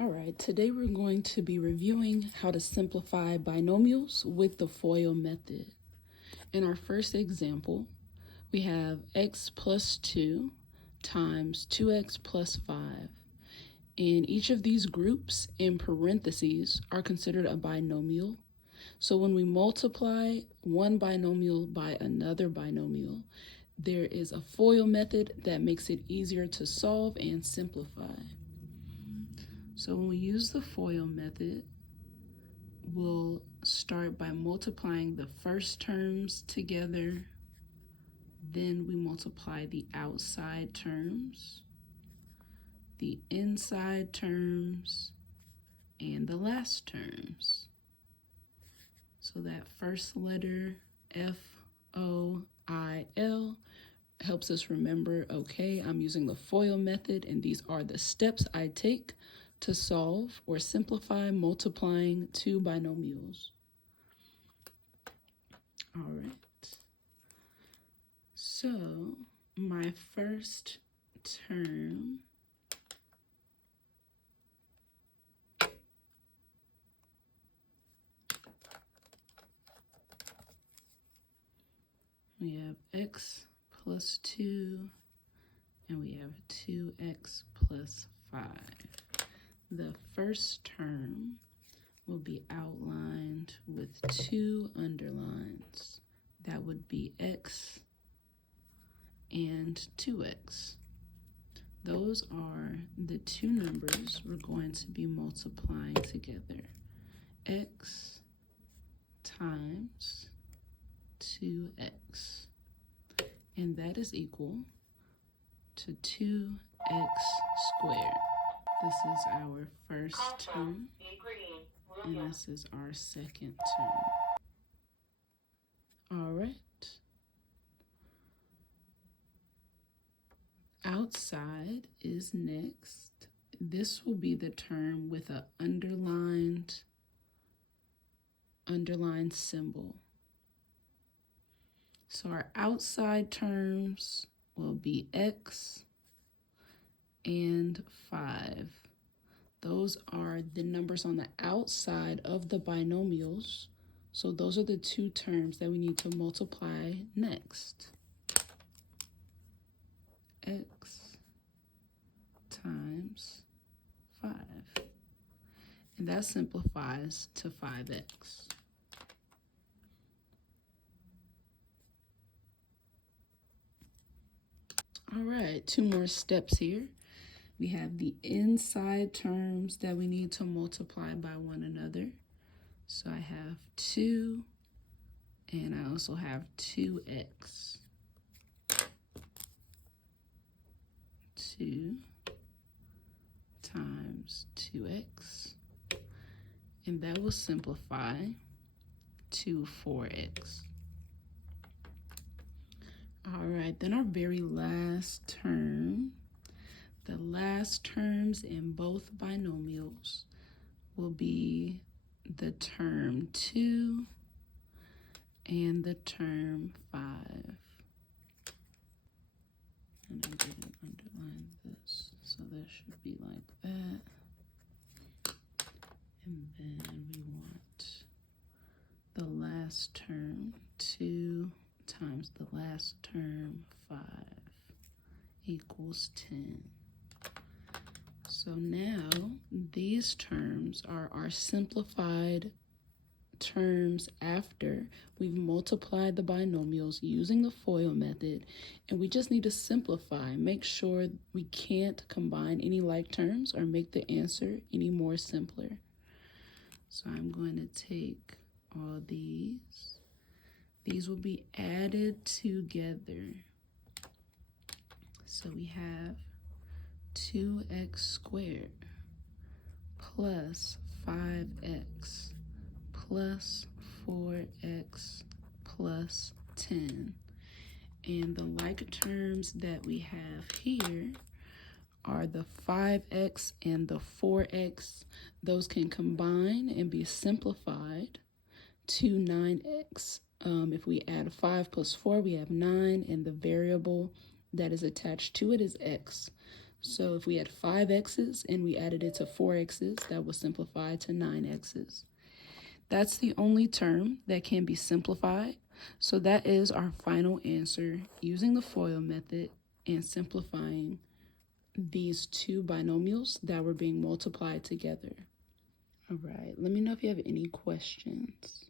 All right, today we're going to be reviewing how to simplify binomials with the FOIL method. In our first example, we have x plus 2 times 2x plus 5. And each of these groups in parentheses are considered a binomial. So when we multiply one binomial by another binomial, there is a FOIL method that makes it easier to solve and simplify. So when we use the FOIL method, we'll start by multiplying the first terms together. Then we multiply the outside terms, the inside terms, and the last terms. So that first letter, F-O-I-L, helps us remember, okay, I'm using the FOIL method, and these are the steps I take to solve or simplify multiplying two binomials. All right. So my first term we have x plus 2, and we have 2x plus 5. The first term will be outlined with 2 underlines. That would be x and 2x. Those are the two numbers we're going to be multiplying together. X times 2x. And that is equal to 2x squared. This is our first term, and this is our second term. All right. Outside is next. This will be the term with an underlined symbol. So our outside terms will be x and 5. Those are the numbers on the outside of the binomials. So those are the two terms that we need to multiply next. X times 5. And that simplifies to 5x. All right, 2 more steps here. We have the inside terms that we need to multiply by one another. So I have 2, and I also have 2x. 2 times 2x. And that will simplify to 4x. All right, then our very last term. The last terms in both binomials will be the term 2 and the term 5. And I didn't underline this, so that should be like that. And then we want the last term, 2 times the last term, 5, equals 10. So now these terms are our simplified terms after we've multiplied the binomials using the FOIL method, and we just need to simplify, make sure we can't combine any like terms or make the answer any more simpler. So I'm going to take all these. These will be added together. So we have 2x squared plus 5x plus 4x plus 10. And the like terms that we have here are the 5x and the 4x. Those can combine and be simplified to 9x. If we add 5 plus 4, we have 9, and the variable that is attached to it is x. So if we had 5x's and we added it to 4x's, that would simplify to 9x's. That's the only term that can be simplified. So that is our final answer using the FOIL method and simplifying these two binomials that were being multiplied together. All right, let me know if you have any questions.